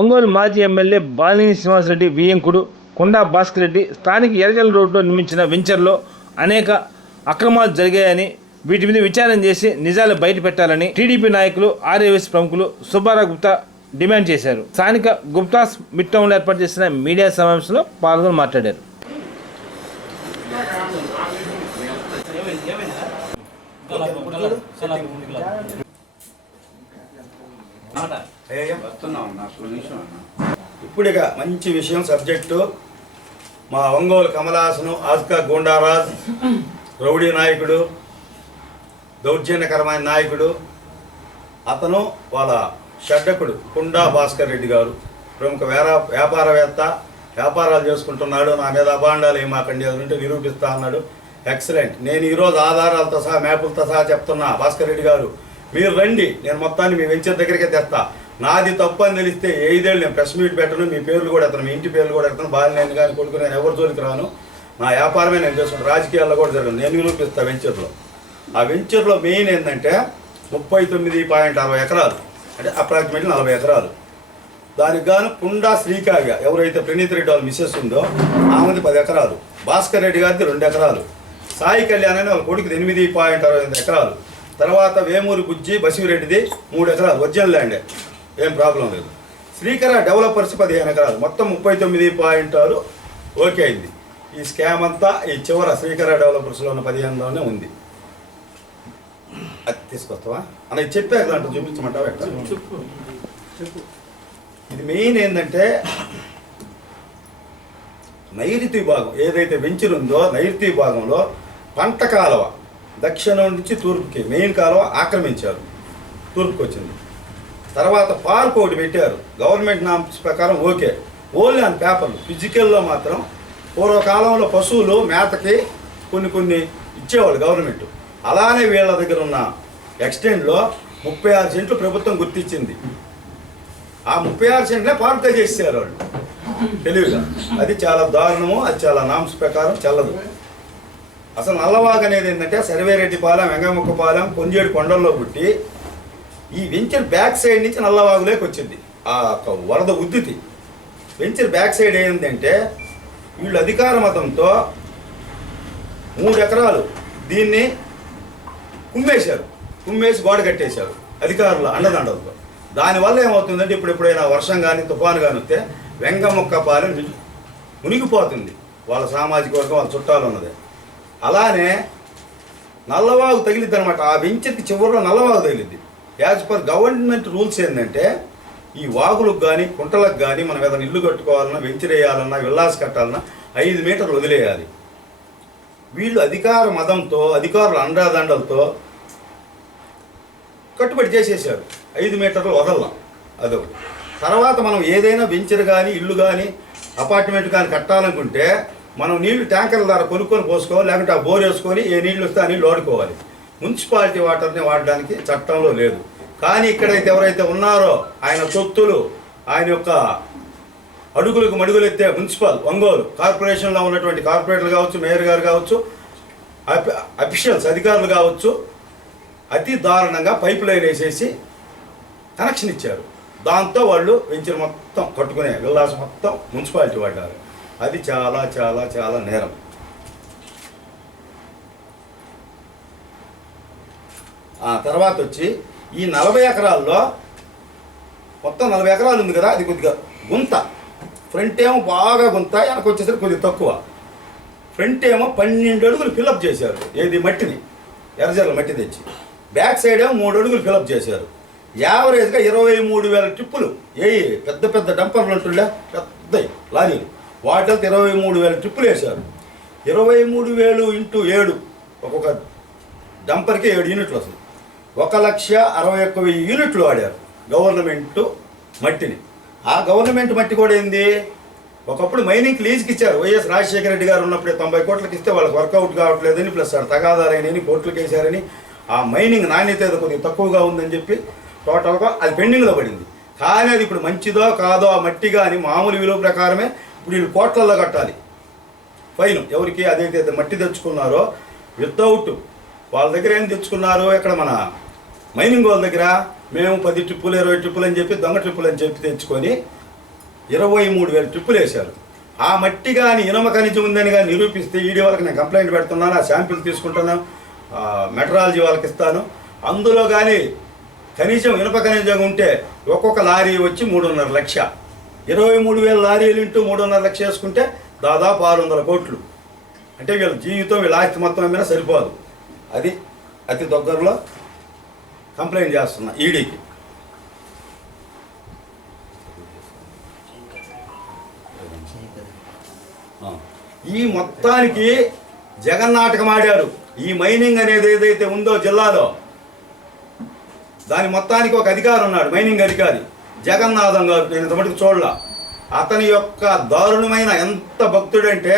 ఒంగోలు మాజీ ఎమ్మెల్యే బాలినేని శ్రీనివాసరెడ్డి వియ్యంకుడు కొండా భాస్కర్ రెడ్డి స్థానిక ఎర్రజల్ల రోడ్లో నిర్మించిన వెంచర్లో అనేక అక్రమాలు జరిగాయని, వీటి మీద విచారణ చేసి నిజాలు బయట పెట్టాలని టీడీపీ నాయకులు, ఆర్ఎస్ ప్రముఖులు సుబ్బారావు గుప్తా డిమాండ్ చేశారు. స్థానిక గుప్తాస్ మిడ్ టౌన్లో ఏర్పాటు చేసిన మీడియా సమావేశంలో పాల్గొని మాట్లాడారు. ఇప్పుడుగా మంచి విషయం సబ్జెక్టు. మా ఒంగోలు కమలాసనం ఆస్కా గోండారాజ్ రౌడీ నాయకుడు, దౌర్జన్యకరమైన నాయకుడు, అతను వాళ్ళ షడ్డకుడు కొండా భాస్కర్ రెడ్డి గారు ప్రముఖ వ్యాపారవేత్త, వ్యాపారాలు చేసుకుంటున్నాడు. నా మీద అభాండాలు ఏమాకండి అదంటే నిరూపిస్తా అన్నాడు. ఎక్సలెంట్. నేను ఈరోజు ఆధారాలతో సహా మ్యాపులతో సహా చెప్తున్నా, భాస్కర్ రెడ్డి గారు మీరు రండి, నేను మొత్తాన్ని మీ వెంచర్ దగ్గరికే తెస్తా. నాది తప్పు అని తెలిస్తే 5 ఏళ్ళు నేను ప్రెస్ మీట్ పెట్టను, మీ పేర్లు కూడా ఎత్తాను, మీ ఇంటి పేర్లు కూడా ఎత్తాను, బాలినేని కానీ కొడుకు నేను ఎవరి జోలికి రాను. నా వ్యాపారమే నేను చేసుకుంటాను, రాజకీయాల్లో కూడా జరగను. నేను నిరూపిస్తాను వెంచర్లో. ఆ వెంచర్లో మెయిన్ ఏంటంటే 39.60 ఎకరాలు, అంటే అప్రాక్సిమేట్లీ 40 ఎకరాలు. దానికి గాను కుండా శ్రీకావ్య ఎవరైతే ప్రణీత్ రెడ్డి వాళ్ళ మిస్సెస్ ఉందో ఆమెది 10 ఎకరాలు, భాస్కర్ రెడ్డి గారిది 2 ఎకరాలు, సాయి కళ్యాణ్ అని వాళ్ళ కొడుకుది 8.68 ఎకరాలు, తర్వాత వేమూరి బుజ్జి బసివిరెడ్డిది 3 ఎకరాలు ఒరిజినల్ ల్యాండే, ఏం ప్రాబ్లం లేదు. శ్రీకర డెవలపర్స్ 15 ఎకరాలు, మొత్తం 39.6 ఓకే అయింది. ఈ స్కామ్ అంతా ఈ చివర శ్రీకర డెవలపర్స్లో ఉన్న 15లోనే ఉంది. అది తీసుకొస్తావా అన్న, ఇది చెప్పాక దాంట్లో చూపించమంటావా? ఇది మెయిన్ ఏంటంటే నైరుతి భాగం ఏదైతే వెంచర్ ఉందో నైరుతి భాగంలో పంట కాలువ దక్షిణం నుంచి తూర్పుకి మెయిన్ కాలువ ఆక్రమించారు, తూర్పుకి వచ్చింది. తర్వాత పార్క్ ఒకటి పెట్టారు, గవర్నమెంట్ నామ్స్ ప్రకారం ఓకే, ఓన్లీ ఆన్ పేపర్లు. ఫిజికల్లో మాత్రం పూర్వకాలంలో పశువులు మేతకి కొన్ని ఇచ్చేవాళ్ళు గవర్నమెంట్. అలానే వీళ్ళ దగ్గర ఉన్న ఎక్స్టెండ్లో 36 సెంట్లు ప్రభుత్వం గుర్తించింది. ఆ 36 సెంట్లే పార్క్గా చేసేసారు వాళ్ళు తెలివిగా. అది చాలా దారుణము, అది చాలా నామ్స్ ప్రకారం చెల్లదు. అసలు నల్లవాగు అనేది ఏంటంటే సర్వేరెడ్డిపాలెం, వెంగముక్కపాలెం, కొంజేడు కొండల్లో పుట్టి ఈ వెంచర్ బ్యాక్ సైడ్ నుంచి నల్లవాగులోకి వచ్చింది. ఆ వరద ఉద్దితి వెంచర్ బ్యాక్ సైడ్ ఏంటంటే వీళ్ళు అధికార మతంతో 3 ఎకరాలు దీన్ని కుమ్మేసి గోడ కట్టేశారు అధికారుల అండదండలతో. దానివల్ల ఏమవుతుందంటే ఎప్పుడైనా వర్షం కానీ తుఫాను కానీ వస్తే వెంగముక్కపాలెం మునిగిపోతుంది. వాళ్ళ సామాజిక వర్గం, వాళ్ళ చుట్టాలు ఉన్నది. అలానే నల్లవాగు తగిలిద్ది అనమాట. ఆ వెంచర్కి చివరిలో నల్లవాగు తగిలిద్ది. యాజ్ పర్ గవర్నమెంట్ రూల్స్ ఏంటంటే ఈ వాగులకు కానీ కుంటలకు కానీ మనం ఏదైనా ఇల్లు కట్టుకోవాలన్నా, వెంచర్ వేయాలన్నా, విల్లాస్ కట్టాలన్నా 5 మీటర్లు వదిలేయాలి. వీళ్ళు అధికార మదంతో, అధికారుల అండదండలతో కట్టుబడి చేసేసారు. 5 మీటర్లు వదలలా, అదొకటి. తర్వాత మనం ఏదైనా వెంచర్ కానీ ఇల్లు కానీ అపార్ట్మెంట్ కానీ కట్టాలనుకుంటే మనం నీళ్లు ట్యాంకర్ల ద్వారా కొనుక్కొని పోసుకోవాలి, లేకుంటే ఆ బోర్ వేసుకొని ఏ నీళ్ళు వస్తే ఆ నీళ్ళు వాడుకోవాలి. మున్సిపాలిటీ వాటర్ని వాడడానికి చట్టంలో లేదు. కానీ ఇక్కడైతే ఎవరైతే ఉన్నారో ఆయన సొత్తులు, ఆయన యొక్క అడుగులకు మడుగులెత్తే మున్సిపల్ ఒంగోలు కార్పొరేషన్లో ఉన్నటువంటి కార్పొరేటర్లు కావచ్చు, మేయర్ గారు కావచ్చు, అఫీషియల్స్ అధికారులు కావచ్చు, అతి దారుణంగా పైప్ లైన్ వేసేసి కనెక్షన్ ఇచ్చారు. దాంతో వాళ్ళు వెంచర్ మొత్తం కట్టుకునే విల్లాస్ మొత్తం మున్సిపాలిటీ వాడారు. అది చాలా చాలా చాలా నేరం. ఆ తర్వాత వచ్చి ఈ 40 ఎకరాల్లో మొత్తం 40 ఎకరాలు ఉంది కదా, అది కొద్దిగా గుంత. ఫ్రంట్ ఏమో బాగా గుంత, వెనక వచ్చేసరికి కొద్దిగా తక్కువ. ఫ్రంట్ ఏమో 12 అడుగులు ఫిలప్ చేశారు, ఏది మట్టిని, ఎర్రజల్ల మట్టి తెచ్చి. బ్యాక్ సైడ్ ఏమో 3 అడుగులు ఫిలప్ చేశారు. యావరేజ్గా 23,000 ట్రిప్పులు. పెద్ద పెద్ద డంపర్లు ఉంటుండే పెద్ద లారీలు, వాటితో 23,000 ట్రిప్పులు వేశారు. 23,000 × 7 ఒక్కొక్క డంపర్కి 7 యూనిట్లు వస్తుంది. 1,61,000 యూనిట్లు వాడారు గవర్నమెంట్ మట్టిని. ఆ గవర్నమెంట్ మట్టి కూడా ఏంది, ఒకప్పుడు మైనింగ్కి లీజ్కి ఇచ్చారు. వైఎస్ రాజశేఖర రెడ్డి గారు ఉన్నప్పుడే 90 కోట్లకి ఇస్తే వాళ్ళకి వర్కౌట్ కావట్లేదని, ప్లస్ తగాదాలైనని కోట్లకి వేశారని, ఆ మైనింగ్ నాణ్యత ఏదో కొద్దిగా తక్కువగా ఉందని చెప్పి టోటల్గా అది పెండింగ్లో పడింది. కానీ అది ఇప్పుడు మంచిదో కాదో ఆ మట్టి కానీ మామూలు విలువ ప్రకారమే ఇప్పుడు వీళ్ళు కోట్లల్లో కట్టాలి ఫైన్. ఎవరికి అదైతే మట్టి తెచ్చుకున్నారో వితౌట్ వాళ్ళ దగ్గర ఏం తెచ్చుకున్నారు, ఇక్కడ మన మైనింగ్ వాళ్ళ దగ్గర మేము 10 ట్రిప్పులు 20 ట్రిప్పులు అని చెప్పి దొంగ ట్రిప్పులు అని చెప్పి తెచ్చుకొని 23,000 ట్రిప్పులు వేశారు. ఆ మట్టి కానీ ఇనుమ ఖనిజం ఉందని కానీ నిరూపిస్తే ఈడీ వాళ్ళకి నేను కంప్లైంట్ పెడుతున్నాను, ఆ శాంపిల్ తీసుకుంటున్నాను, మెట్రాలజీ వాళ్ళకి ఇస్తాను. అందులో కానీ కనీసం ఇనుప ఖనిజం ఉంటే ఒక్కొక్క లారీ వచ్చి 3.5 లక్ష. 23,000 లారీలు ఇంటూ 3.5 లక్ష వేసుకుంటే దాదాపు 600 కోట్లు. అంటే వీళ్ళ జీవితం, వీళ్ళ ఆస్తి మొత్తం ఏమైనా సరిపోదు. అది అతి దగ్గరలో కంప్లైంట్ చేస్తున్నా ఈడీకి. ఈ మొత్తానికి జగన్నాటకం ఆడారు. ఈ మైనింగ్ అనేది ఏదైతే ఉందో జిల్లాలో, దాని మొత్తానికి ఒక అధికారి ఉన్నాడు, మైనింగ్ అధికారి జగన్నాథం గారు. నేను ఇంతమటుకు చూడలా. అతని యొక్క దారుణమైన, ఎంత భక్తుడంటే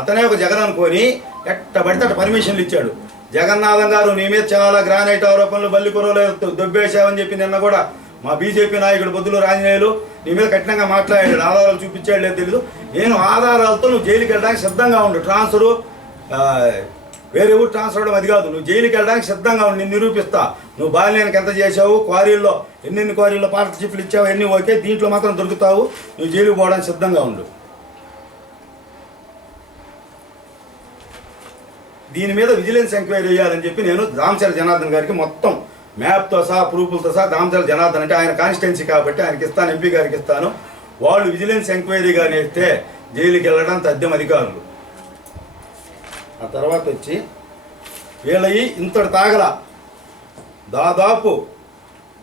అతనే ఒక జగన్ అనుకొని ఎట్ట పడితే అట్ట పర్మిషన్లు ఇచ్చాడు. జగన్నాథం గారు నీ మీద చాలా గ్రానైట్ ఆరోపణలు, బల్లికొరలో దొబ్బేశావని చెప్పి నిన్న కూడా మా బీజేపీ నాయకుడు బొద్దులూరు ఆంజనేయులు నీ మీద కఠినంగా మాట్లాడాడు. ఆధారాలు చూపించాడు లేదు తెలీదు. నేను ఆధారాలతో నువ్వు జైలుకి వెళ్ళడానికి సిద్ధంగా ఉండు. ట్రాన్స్ఫరు వేరే ఊరు ట్రాన్స్ఫర్ అవ్వడం అది కాదు, నువ్వు జైలుకి వెళ్ళడానికి సిద్ధంగా ఉండి నేను నిరూపిస్తా. నువ్వు బాలినేనికి ఎంత చేసావు, క్వారీల్లో ఎన్ని క్వారీల్లో పార్ట్నర్షిప్లు ఇచ్చావు, ఎన్ని ఓకే, దీంట్లో మాత్రం దొరుకుతావు, నువ్వు జైలుకి పోవడానికి సిద్ధంగా ఉండు. దీని మీద విజిలెన్స్ ఎంక్వైరీ చేయాలని చెప్పి నేను దామచర్ల జనార్దన్ గారికి మొత్తం మ్యాప్తో సహా, ప్రూఫ్లతో సహా, దామచర్ల జనార్దన్ అంటే ఆయన కాన్స్టిట్యున్సీ కాబట్టి ఆయనకి ఇస్తాను, ఎంపీ గారికి ఇస్తాను. వాళ్ళు విజిలెన్స్ ఎంక్వైరీగా నేస్తే జైలుకి వెళ్ళడం తథ్యం అధికారులు. ఆ తర్వాత వచ్చి వీళ్ళయి ఇంతటి తాగల దాదాపు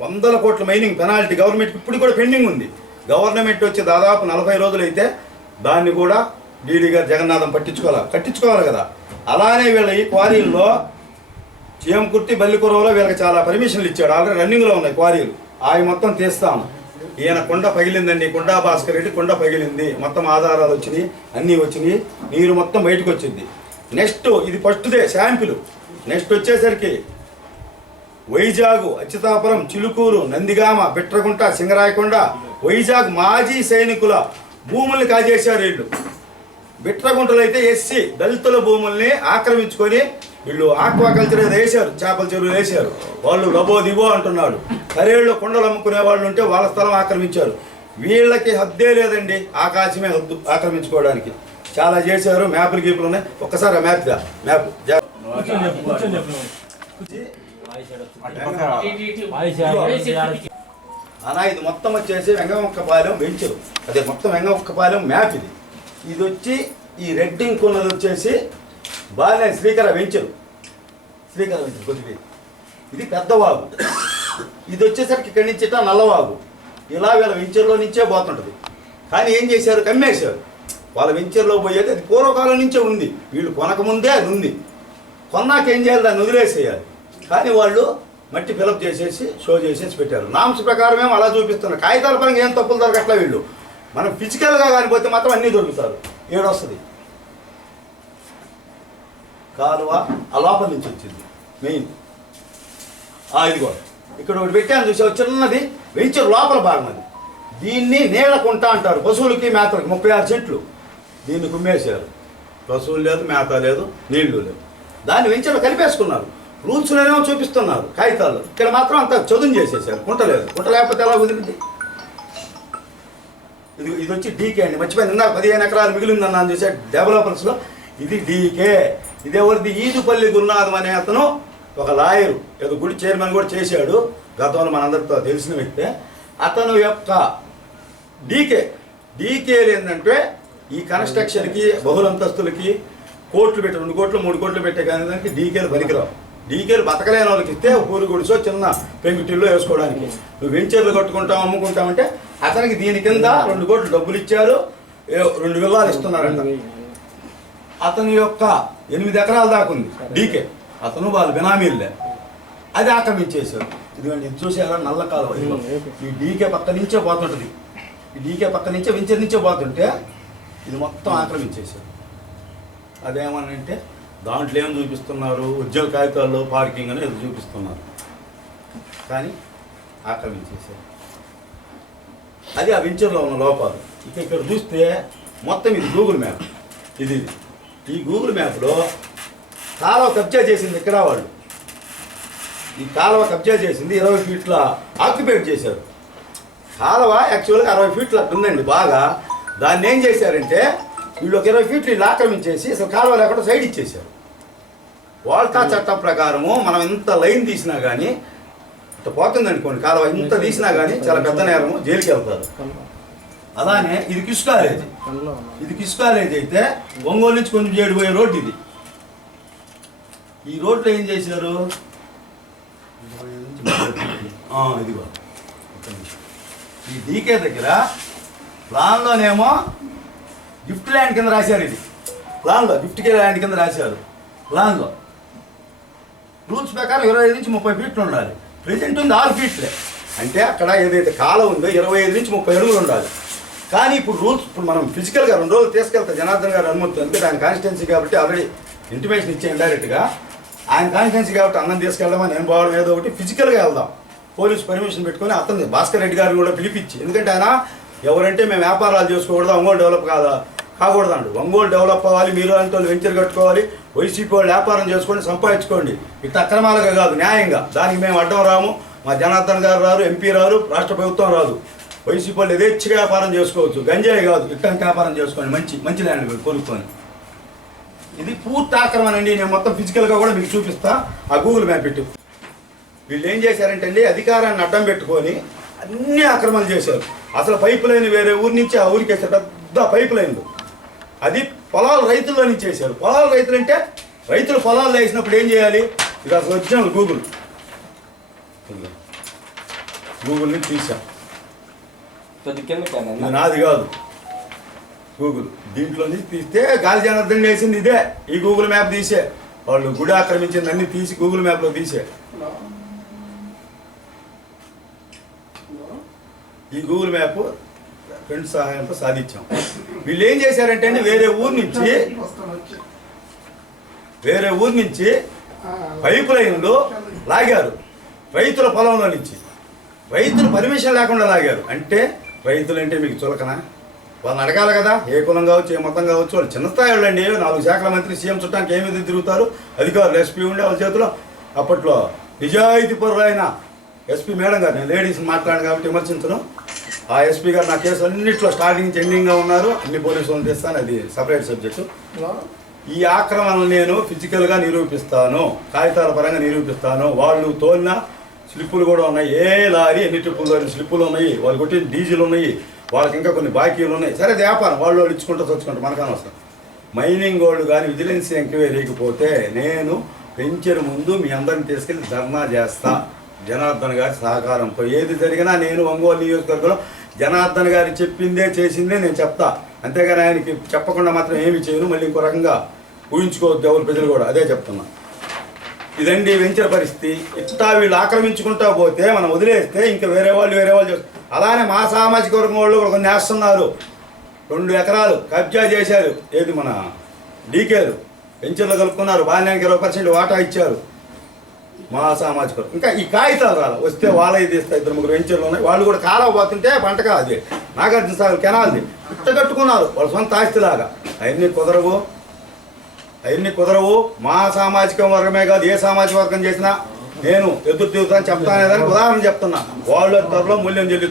100 కోట్ల మైనింగ్ పెనాల్టీ గవర్నమెంట్కి ఇప్పుడు కూడా పెండింగ్ ఉంది. గవర్నమెంట్ వచ్చి దాదాపు 40 రోజులు అయితే దాన్ని కూడా డీడీ గారు జగన్నాథం కట్టించుకోవాలి కదా. అలానే వీళ్ళ ఈ క్వారీల్లో చీమకుర్తి, బల్లికొరవలో వీళ్ళకి చాలా పర్మిషన్లు ఇచ్చాడు. ఆల్రెడీ రన్నింగ్లో ఉన్నాయి క్వారీలు. అవి మొత్తం తీస్తాము. ఈయన కొండ పగిలిందండి, కొండా భాస్కర్ రెడ్డి కొండ పగిలింది, మొత్తం ఆధారాలు వచ్చినాయి, అన్నీ వచ్చినాయి, నీరు మొత్తం బయటకు వచ్చింది. నెక్స్ట్ ఇది ఫస్ట్దే శాంపిల్. నెక్స్ట్ వచ్చేసరికి వైజాగ్, అచ్యుతాపురం, చిలుకూరు, నందిగామ, బిట్రగుంట, సింగరాయకొండ, వైజాగ్ మాజీ సైనికుల భూముల్ని కాజేశారు వీళ్ళు. బిట్రగుంటలో అయితే ఎస్సీ దళితుల భూముల్ని ఆక్రమించుకొని వీళ్ళు ఆక్వాకల్చర్ వేశారు, చేపల చెరువులు వేశారు. వాళ్ళు లబో దిబో అంటున్నాడు. కరేళ్ళు కొండలు అమ్ముకునే వాళ్ళు ఉంటే వాళ్ళ స్థలం ఆక్రమించారు. వీళ్ళకి హద్దే లేదండి, ఆకాశమే హద్దు ఆక్రమించుకోవడానికి. చాలా చేశారు. మ్యాపులు గీపులు ఉన్నాయి. ఒక్కసారి ఆ మ్యాప్ అనా ఇది మొత్తం వచ్చేసి వెంగమొక్కపాలెం వెంచరు. అదే మొత్తం వెంగమొక్కపాలెం మ్యాప్ ఇది. ఇది వచ్చి ఈ రెడ్డింగ్ ఉన్నది వచ్చేసి బాలే శ్రీకర వెంచరు కొద్దిగా. ఇది పెద్దవాగు. ఇది వచ్చేసరికి ఇక్కడి నుంచి నల్లవాగు. ఇలా వీళ్ళ వెంచర్లో నుంచే పోతుంటుంది. కానీ ఏం చేశారు, కమ్మేశారు. వాళ్ళ వెంచర్లో పోయేది అది పూర్వకాలం నుంచే ఉంది. వీళ్ళు కొనకముందే అది ఉంది. కొన్నాక ఏం చేయాలి, దాన్ని వదిలేసేయాలి. కానీ వాళ్ళు మట్టి ఫిలప్ చేసేసి షో చేసేసి పెట్టారు. నామ్స్ ప్రకారం ఏమో అలా చూపిస్తున్నారు. కాగితాల పరంగా ఏం తప్పులు దొరకట్లా. వీళ్ళు మనం ఫిజికల్గా కానిపోతే మాత్రం అన్నీ దొరుకుతారు. ఏడొస్తుంది కాలువ ఆ లోపల నుంచి వచ్చింది మెయిన్. ఇదిగో ఇక్కడ ఒకటి పెట్టాను చూసావు, చిన్నది వెంచర్ లోపల భాగం. అది దీన్ని నీళ్ల కుంట అంటారు. పశువులకి మేతలకి 36 సెంట్లు దీన్ని కుమ్మేశారు. పశువులు లేదు, మేత లేదు, నీళ్లు లేవు. దాన్ని వెంచర్లో కలిపేసుకున్నారు. రూల్స్లోనేమో చూపిస్తున్నారు కాగితాల్లో. ఇక్కడ మాత్రం అంత చదును చేసేసారు. కుంట లేదు. కుంట లేకపోతే ఎలా కుదిరింది? ఇది వచ్చి డీకే అండి. మర్చిపోయింది, ఇందాక 15 ఎకరాలు మిగిలిందన్నాను చూసే డెవలపర్స్లో. ఇది డీకే. ఇది ఎవరిది? ఈదుపల్లి గురునాథం అనే అతను ఒక లాయరు, ఏదో గుడి చైర్మన్ కూడా చేశాడు గతంలో, మనందరితో తెలిసిన వ్యక్తే. అతను యొక్క డీకేలు ఏంటంటే ఈ కన్స్ట్రక్షన్కి, బహుళంతస్తులకి కోట్లు పెట్టి 2 కోట్లు 3 కోట్లు పెట్టే కానీ దానికి డీకేలు పనికిరావు. డీకేలు బతకలేని వాళ్ళకి ఇస్తే ఊరు గుడిసో చిన్న పెంకుటిల్లో వేసుకోవడానికి. నువ్వు వెంచర్లు కట్టుకుంటావు, అమ్ముకుంటామంటే అతనికి దీని కింద 2 కోట్లు డబ్బులు ఇచ్చారు, 2 విల్లాలు ఇస్తున్నారంట. అతని యొక్క 8 ఎకరాల దాకా ఉంది డీకే. అతను వాళ్ళు బినామీలే, అది ఆక్రమించేశారు. ఇదిగోండి, ఇది చూసారా నల్ల కాలువ. ఈ డీకే పక్క నుంచే పోతుంటుంది. ఈ డీకే పక్క నుంచే వెంచర్ నుంచే పోతుంటే ఇది మొత్తం ఆక్రమించేశారు. అదేమనంటే దాంట్లో ఏం చూపిస్తున్నారు, ఉద్యోగ కాగితాల్లో పార్కింగ్ అని ఏదో చూపిస్తున్నారు, కానీ ఆక్రమించేశారు. అది ఆ వెంచర్లో ఉన్న లోపాలు. ఇక ఇక్కడ చూస్తే మొత్తం ఇది గూగుల్ మ్యాప్. ఇది ఈ గూగుల్ మ్యాప్లో కాలువ కబ్జా చేసింది ఇక్కడ వాళ్ళు. ఈ కాలువ కబ్జా చేసింది 20 ఫీట్ల ఆక్యుపేట్ చేశారు. కాలువ యాక్చువల్గా 60 ఫీట్లు అట్లా ఉందండి బాగా. దాన్ని ఏం చేశారంటే వీళ్ళు ఒక 20 ఫీట్లు వీళ్ళు ఆక్రమించేసి అసలు కాలువ లేకుండా సైడ్ ఇచ్చేశారు. వాల్టా చట్టం ప్రకారము మనం ఎంత లైన్ తీసినా కానీ ఇంత పోతుంది అనుకోండి, కాలువ ఇంత తీసినా కానీ చాలా పెద్ద నేరము, జైలుకి వెళ్తారు. అలానే ఇది కిష్ కాలేజ్. ఇది కిష్ కాలేజ్ అయితే ఒంగోలు నుంచి కొంచెం చేడు పోయే రోడ్డు ఇది. ఈ రోడ్లో ఏం చేశారు, ఇదిగో ఈ డీకే దగ్గర ప్లాన్లోనేమో గిఫ్ట్ ల్యాండ్ కింద రాశారు. ఇది ప్లాన్లో గిఫ్ట్ ల్యాండ్ కింద రాశారు. ప్లాన్లో రూల్స్ ప్రకారం 25 నుంచి 30 ఫీట్లు ఉండాలి. ప్రెజెంట్ ఉంది 6 ఫీట్లే. అంటే అక్కడ ఏదైతే కాలం ఉందో 25 నుంచి 30 అడుగులు ఉండాలి. కానీ ఇప్పుడు రూల్స్ ఇప్పుడు మనం ఫిజికల్గా 2 రోజులు తీసుకెళ్తాం జనార్దన్ గారు అనుమతి, ఎందుకంటే ఆయన కాన్స్టిట్యున్సీ కాబట్టి ఆల్రెడీ ఇంటిమేషన్ ఇచ్చే ఇండైరెక్ట్గా. ఆయన కాన్స్టిట్యున్సీ కాబట్టి అన్నం తీసుకెళ్దామని నేను పోవడం ఏదో ఒకటి ఫిజికల్గా వెళ్దాం, పోలీస్ పర్మిషన్ పెట్టుకొని అతను భాస్కర్ రెడ్డి గారిని కూడా పిలిపించి, ఎందుకంటే ఆయన ఎవరంటే మేము వ్యాపారాలు చేసుకోకూడదు, ఒంగోలు డెవలప్ కాకూడదు అండి. ఒంగోలు డెవలప్ అవ్వాలి, మీరు అంటే వాళ్ళు వెంచర్ కట్టుకోవాలి, వైసీపీ వాళ్ళు వ్యాపారం చేసుకోండి, సంపాదించుకోండి, ఇట్లా అక్రమాలుగా కాదు న్యాయంగా. దానికి మేము అడ్డం రాము, మా జనార్దన్ గారు రారు, ఎంపీ రారు, రాష్ట్ర ప్రభుత్వం రాదు. వైసీపీ వాళ్ళు యథేచ్ఛగా వ్యాపారం చేసుకోవచ్చు, గంజాయి కాదు, ఇట్టంకి వ్యాపారం చేసుకోండి, మంచి ల్యాండ్ కొనుక్కొని. ఇది పూర్తి ఆక్రమణ అండి. నేను మొత్తం ఫిజికల్గా కూడా మీకు చూపిస్తా, ఆ గూగుల్ మ్యాప్ పెట్టు. వీళ్ళు ఏం చేశారంటే అండి, అధికారాన్ని అడ్డం పెట్టుకొని అన్ని ఆక్రమణలు చేశారు. అసలు పైప్ లైన్ వేరే ఊరి నుంచి ఆ ఊరికి వేసారు, పెద్ద పైప్ లైన్లు. అది పొలాలు రైతుల్లో నుంచి వేశారు. పొలాలు రైతులు అంటే రైతులు పొలాలు వేసినప్పుడు ఏం చేయాలి, ఇది అసలు వచ్చిన గూగుల్ నుంచి తీసాం, ఇది నాది కాదు, గూగుల్ దీంట్లో నుంచి తీస్తే గాలి జనార్దన్ వేసింది ఇదే. ఈ గూగుల్ మ్యాప్ తీసే వాళ్ళు గుడి ఆక్రమించింది అన్ని తీసి గూగుల్ మ్యాప్లో తీసే. ఈ గూగుల్ మ్యాప్ ఫ్రెండ్స్ సహాయంతో సాధించాం. వీళ్ళు ఏం చేశారంటే అండి, వేరే ఊరు నుంచి పైప్ లైన్లు లాగారు రైతుల పొలంలో నుంచి. రైతులు పర్మిషన్ లేకుండా లాగారు. అంటే రైతులు అంటే మీకు చులకనా? వాళ్ళని అడగాలి కదా, ఏ కులం కావచ్చు, ఏ మతం కావచ్చు. వాళ్ళు చిన్న స్థాయి వాళ్ళు అండి, 4 శాఖల మంత్రి, సీఎం చుట్టానికి ఏమేది తిరుగుతారు, అధికారులు ఎస్పీ ఉండే వాళ్ళ చేతిలో. అప్పట్లో నిజాయితీ పరులైన ఎస్పీ మేడం గారు, నేను లేడీస్ని మాట్లాడాను కాబట్టి విమర్శించను, ఆ ఎస్పీ గారు నా కేసు అన్నింటిలో స్టార్టింగ్ నుంచి ఎండింగ్గా ఉన్నారు. అన్ని పోలీసులను తెస్తాను, అది సపరేట్ సబ్జెక్టు. ఈ ఆక్రమణను నేను ఫిజికల్గా నిరూపిస్తాను, కాగితాల పరంగా నిరూపిస్తాను. వాళ్ళు తోలిన స్లిప్పులు కూడా ఉన్నాయి, ఏ లారీ ఎన్ని ట్రిప్పులు స్లిప్పులు ఉన్నాయి, వాళ్ళు కొట్టిన డీజిల్ ఉన్నాయి, వాళ్ళకి ఇంకా కొన్ని బాకీలు ఉన్నాయి. సరే వ్యాపారం వాళ్ళు ఇచ్చుకుంటూ తెచ్చుకుంటారు, మనకని వస్తాం. మైనింగ్ వాళ్ళు కానీ విజిలెన్స్ ఎంక్వైరీ లేకపోతే నేను వెంచర్ ముందు మీ అందరిని తీసుకెళ్ళి ధర్నా చేస్తా, జనార్దన్ గారి సహకారంతో. ఏది జరిగినా నేను ఒంగోలు నియోజకవర్గంలో జనార్దన్ గారు చెప్పిందే చేసిందే నేను చెప్తా, అంతేగాని ఆయనకి చెప్పకుండా మాత్రం ఏమి చేయను. మళ్ళీ ఇంకో రకంగా ఊహించుకోవద్దు ఎవరు ప్రజలు కూడా, అదే చెప్తున్నా. ఇదండి వెంచర్ పరిస్థితి. ఇట్లా వీళ్ళు ఆక్రమించుకుంటా పోతే మనం వదిలేస్తే ఇంకా వేరే వాళ్ళు చేస్తారు. అలానే మా సామాజిక వర్గం వాళ్ళు కూడా కొన్ని వేస్తున్నారు. 2 ఎకరాలు కబ్జా చేశారు, ఏది మన డీకేలు వెంచర్లో కలుపుకున్నారు, బాల్యానికి 20% వాటా ఇచ్చారు మా సామాజిక వర్గం. ఇంకా ఈ కాగితాలు రాలి వస్తే వాళ్ళ ఇది ఇస్తారు. 2-3 వెంచర్లు ఉన్నాయి, వాళ్ళు కూడా కాలువ పోతుంటే పంటగా అది నాగార్జున సాగర్ కెనాల్ది ఇట్ట కట్టుకున్నారు వాళ్ళ సొంత ఆస్తిలాగా. అవన్నీ కుదరవు. మా సామాజిక వర్గమే కాదు, ఏ సామాజిక వర్గం చేసినా నేను ఎదురు తిరుగుతాను చెప్తానేదానికి ఉదాహరణ చెప్తున్నా. వాళ్ళు త్వరలో మూల్యం చెల్లి